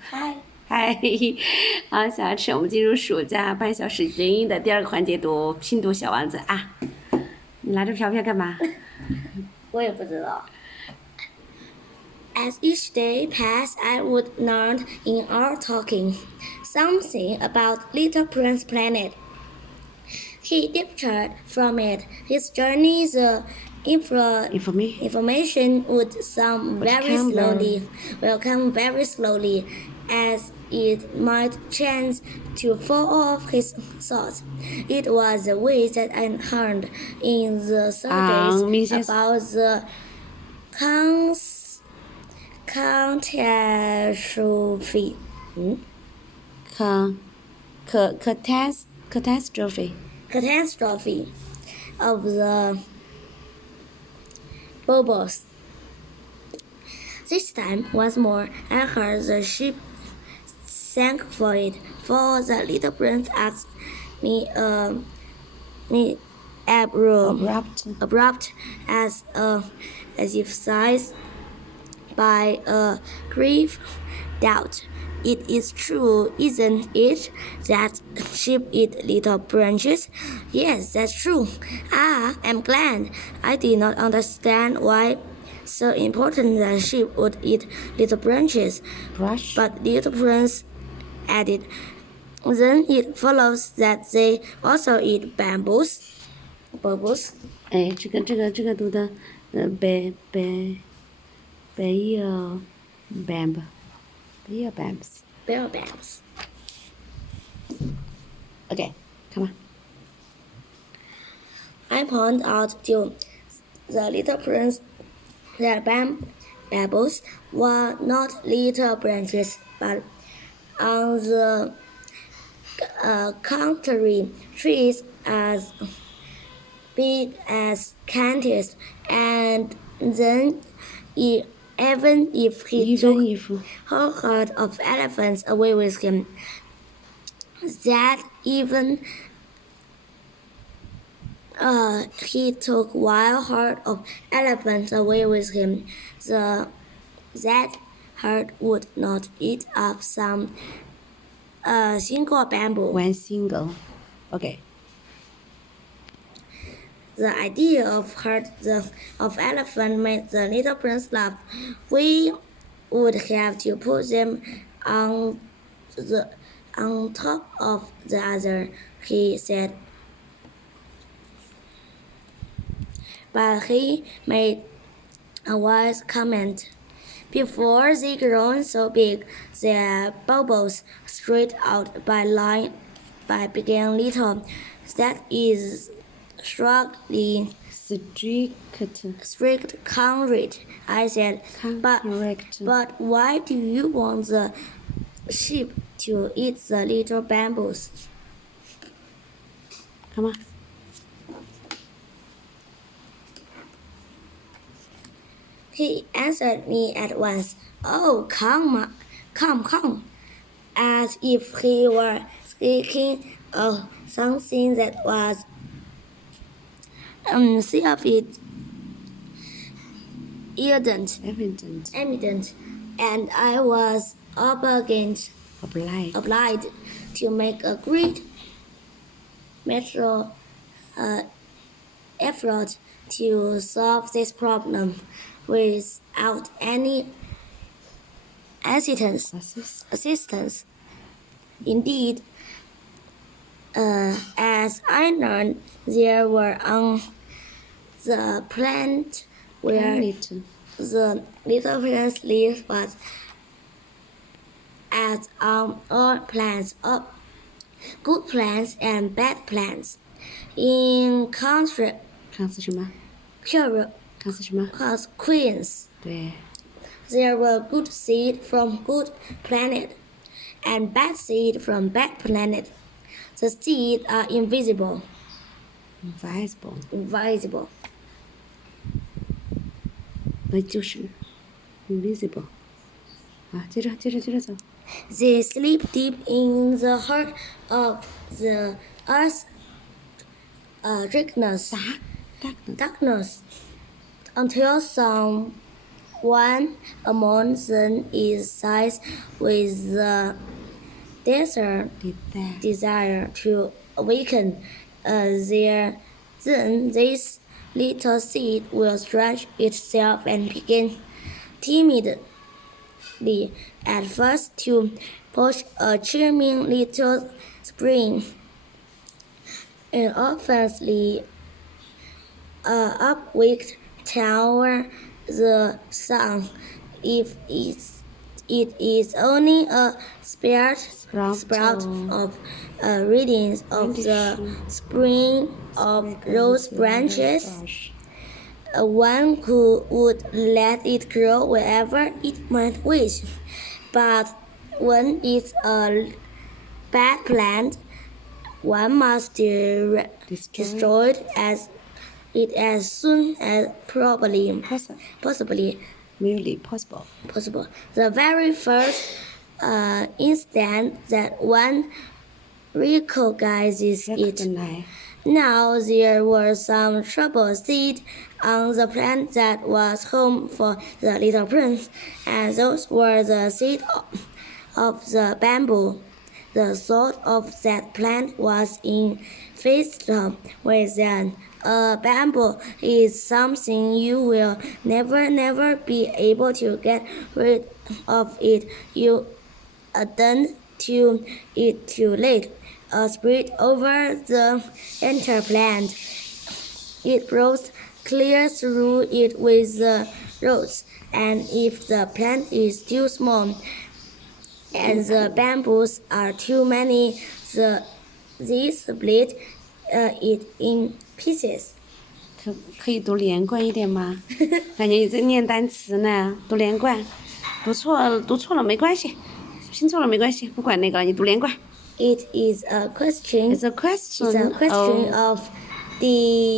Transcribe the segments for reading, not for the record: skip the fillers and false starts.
嗨，嗨，好，小吃，我们进入暑假半小时英语的第二个环节，拼读小王子啊！你拿着瓢瓢干嘛？我也不知道。As each day passed, I would learn in our talking something about Little Prince Planet. He departed from it. His journey, the information would come very slowly, as it might chance to fall off his thoughts. It was the way that I heard in the surveys about the catastrophe. Catastrophe of the bubbles. This time, once more, I heard the ship sank for it, for the little prince asked me abrupt as if seized by a grief doubt. It is true, isn't it, that sheep eat little branches? Yes, that's true. Ah, I'm glad. I did not understand why so important that sheep would eat little branches. But little prince added, then it follows that they also eat bamboos. 哎，这个读的baobabs。Okay, come on. I pointed out to the little prince that bamboos were not little branches, but on the contrary, trees as big as cactus, and then even if he took whole herd of elephants away with him, that even he took wild herd of elephants away with him, that herd would not eat up some single bamboo. One single. Okay. The idea of of elephant made the little prince laugh. We would have to put them on top of the other, he said. But he made a wise comment. Before they grown so big, their bubbles straight out by being little. That is strictly strict concrete, I said. But why do you want the sheep to eat the little bamboos? Come on. He answered me at once. Oh, come, as if he were speaking of something that was evident, and I was obliged to make a great effort to solve this problem without any assistance. Indeed, as I learned, there were on the plant where the little prince lived, but as on all plants, good plants and bad plants. In consequence, there were good seed from good planet and bad seed from bad planet. The seeds are invisible. 那就是 invisible 啊，接着走。 They sleep deep in the heart of the earth's darkness until some One among them is seized with the desire to awaken. Then this little seed will stretch itself and begin timidly at first to push a charming little spring. And obviously upwind toward the sun. If it is only a sprout of readings of the spring of rose branches, one would let it grow wherever it might wish. But when it's a bad plant, one must destroy it as soon as possibly possible. The very first instant that one recognizes it. Now there were some trouble seed on the plant that was home for the little prince, and those were the seed of the bamboo. The thought of that plant was in wisdom with them. A bamboo is something you will never be able to get rid of it. You done to it too late. Spread over the entire plant. It grows clear through it with the roots, and if the plant is too small and the bamboos are too many, they split it in pieces. 可以读连贯一点吗？感觉你在念单词呢，读连贯，读错了没关系，拼错了没关系，不管那个，你读连贯。It is a question. It's a question. Of discipline.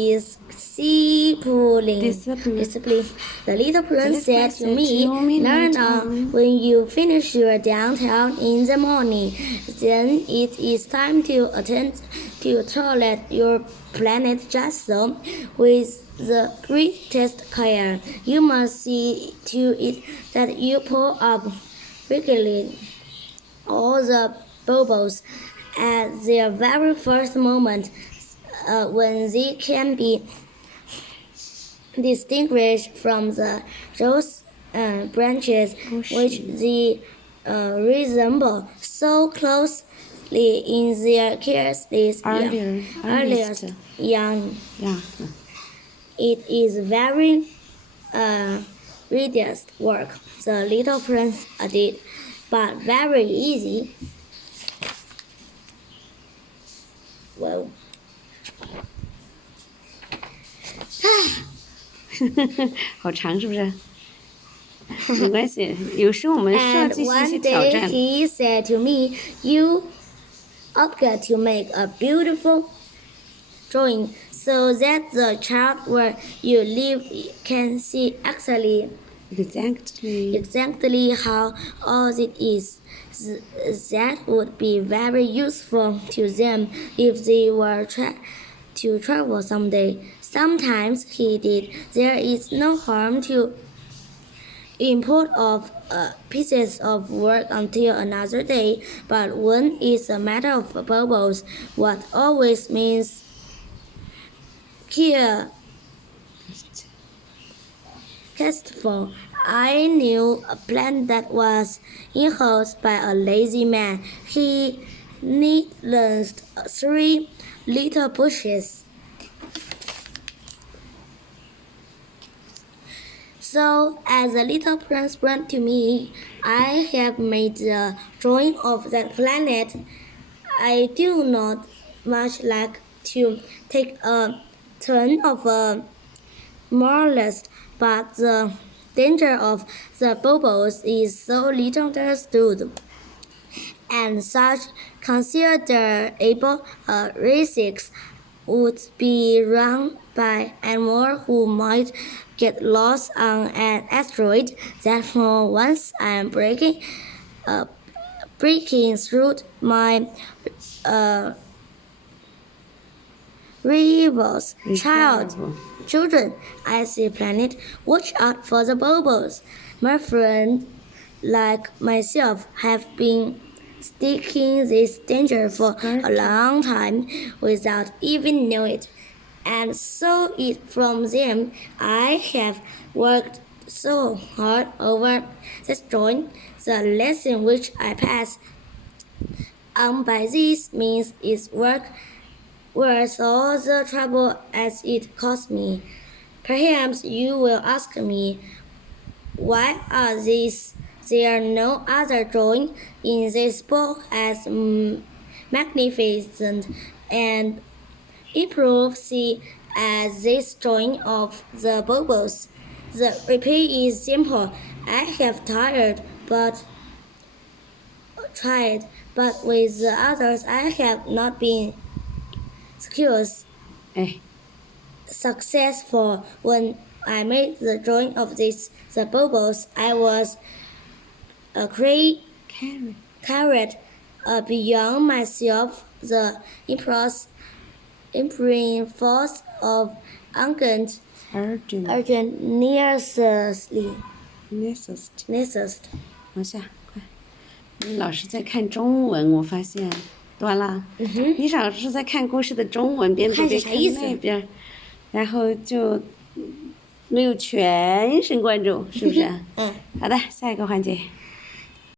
The little prince said to me, "Learn on. When you finish your downtown in the morning, then it is time to attend to toilet your planet just so, with the greatest care. You must see to it that you pull up regularly all the bubbles at their very first moment, when they can be distinguished from the rose branches which they resemble so closely in their earliest young. Yeah. It is very arduous work the little prince did, but very easy. Well. 好长是不是？没关系，有时候我们需要 And 进行一些 one 挑 day 战。 he said to me, "You ought to make a beautiful drawing so that the child where you live can see exactly how old it is. That would be very useful to them if they were to travel someday." Sometimes he did. There is no harm to import of pieces of work until another day, but when it's a matter of bubbles, what always means careful. I knew a plant that was inhoused by a lazy man. He needled 3 little bushes. So, as the little prince brought to me, I have made the drawing of that planet. I do not much like to take a turn of a moralist, but the danger of the bubbles is so little understood, and such considerable risks would be run by animals who might get lost on an asteroid. Therefore, once I am breaking through my rivers, Reserve. children, I see planet, watch out for the bubbles. My friend, like myself, have been sticking this danger for a long time without even knowing it. And so it from them I have worked so hard over this drawing, the lesson which I pass on by this means is work worth all the trouble as it cost me. Perhaps you will ask me, why are there no other drawing in this book as magnificent and impressive as this drawing of the bubbles? The reply is simple. I have tried, but with the others I have not been哎， successful. When I made the drawing of the bubbles, I was carried beyond myself. The improving force of urgent necessity. 往下，快。你老是在看中文，我发现。读完了。你老是在看故事的中文，边读边看那边，然后就没有全神贯注，是不是？好的，下一个环节。